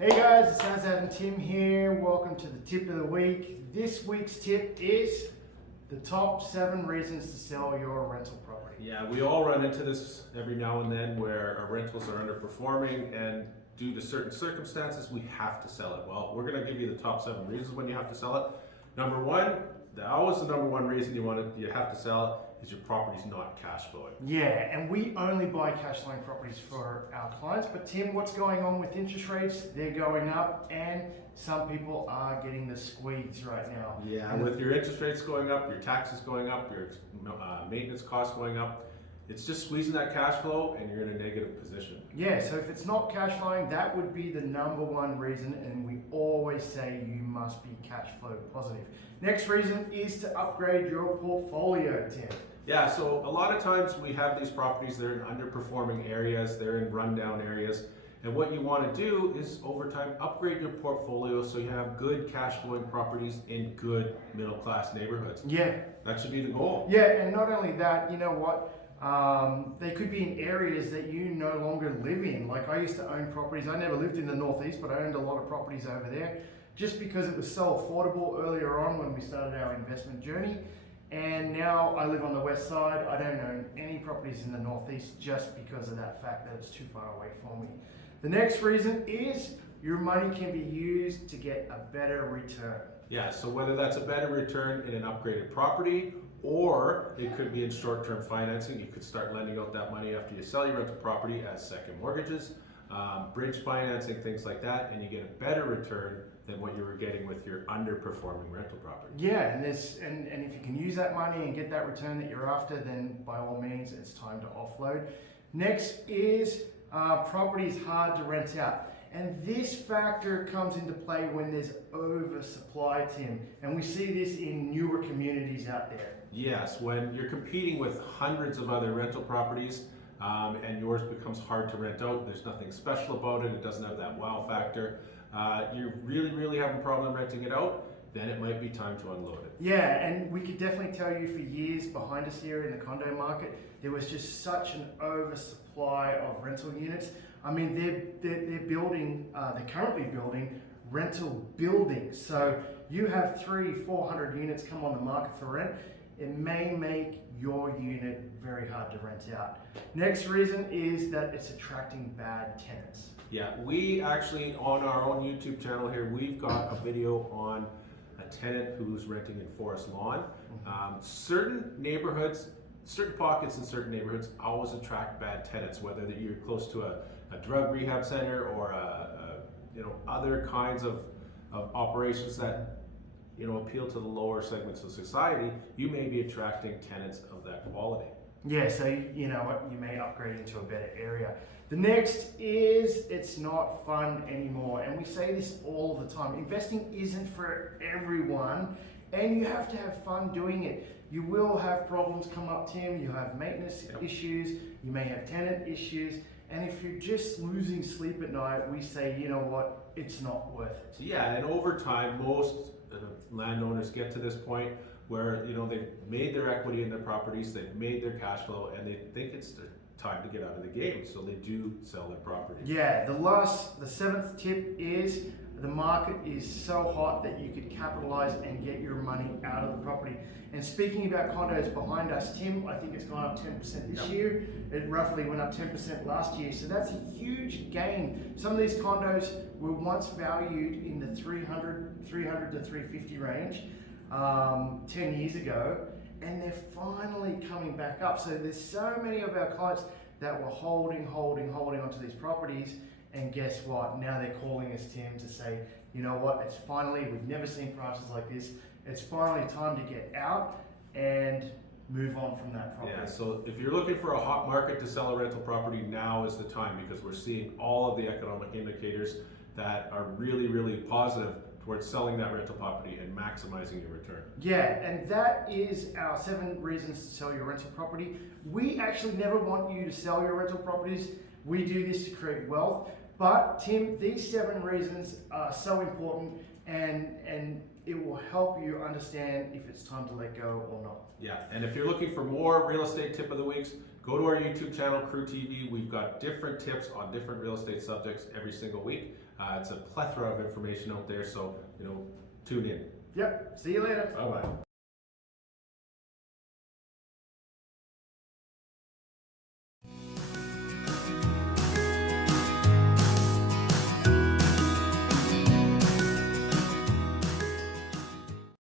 Hey guys, it's Azad Tim here. Welcome to the tip of the week. This week's tip is the top 7 reasons to sell your rental property. Yeah, we all run into this every now and then where our rentals are underperforming, and due to certain circumstances, we have to sell it. Well, we're going to give you the top 7 reasons when you have to sell it. Number one, always the number one reason you have to sell it is your property's not cash flowing. Yeah, and we only buy cash flowing properties for our clients. But Tim, what's going on with interest rates? They're going up, and some people are getting the squeeze right now. Yeah, and with your interest rates going up, your taxes going up, your maintenance costs going up, it's just squeezing that cash flow, and you're in a negative position. Yeah, so if it's not cash flowing, that would be the number one reason, and we always say you must be cash flow positive. Next reason is to upgrade your portfolio, Tim. Yeah, so a lot of times we have these properties, they're in underperforming areas, they're in rundown areas, and what you want to do is over time upgrade your portfolio so you have good cash flowing properties in good middle class neighborhoods. Yeah. That should be the goal. Yeah, and not only that, you know what? They could be in areas that you no longer live in. Like I used to own properties. I never lived in the Northeast, but I owned a lot of properties over there just because it was so affordable earlier on when we started our investment journey. And now I live on the west side. I don't own any properties in the Northeast just because of that fact that it's too far away from me. The next reason is your money can be used to get a better return. Yeah, so whether that's a better return in an upgraded property, or it could be in short-term financing. You could start lending out that money after you sell your rental property as second mortgages, bridge financing, things like that, and you get a better return than what you were getting with your underperforming rental property. Yeah, and if you can use that money and get that return that you're after, then by all means, it's time to offload. Next is property is hard to rent out. And this factor comes into play when there's oversupply, Tim. And we see this in newer communities out there. Yes, when you're competing with hundreds of other rental properties and yours becomes hard to rent out, there's nothing special about it, it doesn't have that wow factor, you're really having a problem renting it out, then it might be time to unload it. Yeah, and we could definitely tell you for years behind us here in the condo market, there was just such an oversupply of rental units. I mean, they're currently building rental buildings. So you have 300-400 units come on the market for rent. It may make your unit very hard to rent out. Next reason is that it's attracting bad tenants. Yeah, we actually, on our own YouTube channel here, we've got a video on a tenant who's renting in Forest Lawn. Certain neighborhoods, certain pockets in certain neighborhoods always attract bad tenants, whether that you're close to a drug rehab center or other kinds of operations that appeal to the lower segments of society. You may be attracting tenants of that quality. Yeah, so you know what, you may upgrade into a better area. The next is it's not fun anymore, and we say this all the time. Investing isn't for everyone, and you have to have fun doing it. You will have problems come up, Tim. You have maintenance issues, you may have tenant issues, and if you're just losing sleep at night, we say, you know what, it's not worth it. Yeah, and over time, most landowners get to this point where they've made their equity in their properties, they've made their cash flow, and they think it's their time to get out of the game, so they do sell their property. Yeah, the 7th tip is the market is so hot that you could capitalize and get your money out of the property. And speaking about condos behind us, Tim, I think it's gone up 10% this year. It roughly went up 10% last year, so that's a huge gain. Some of these condos were once valued in the 300 to 350 range 10 years ago, and they're finally coming back up. So there's so many of our clients that were holding onto these properties, and guess what? Now they're calling us, Tim, to say, you know what, it's finally, we've never seen prices like this. It's finally time to get out and move on from that property. Yeah, so if you're looking for a hot market to sell a rental property, now is the time, because we're seeing all of the economic indicators that are really positive towards selling that rental property and maximizing your return. Yeah, and that is our 7 reasons to sell your rental property. We actually never want you to sell your rental properties. We do this to create wealth. But Tim, these 7 reasons are so important, and it will help you understand if it's time to let go or not. Yeah, and if you're looking for more real estate tip of the weeks, go to our YouTube channel, Crew TV. We've got different tips on different real estate subjects every single week. It's a plethora of information out there, so tune in. Yep, see you later. Bye bye.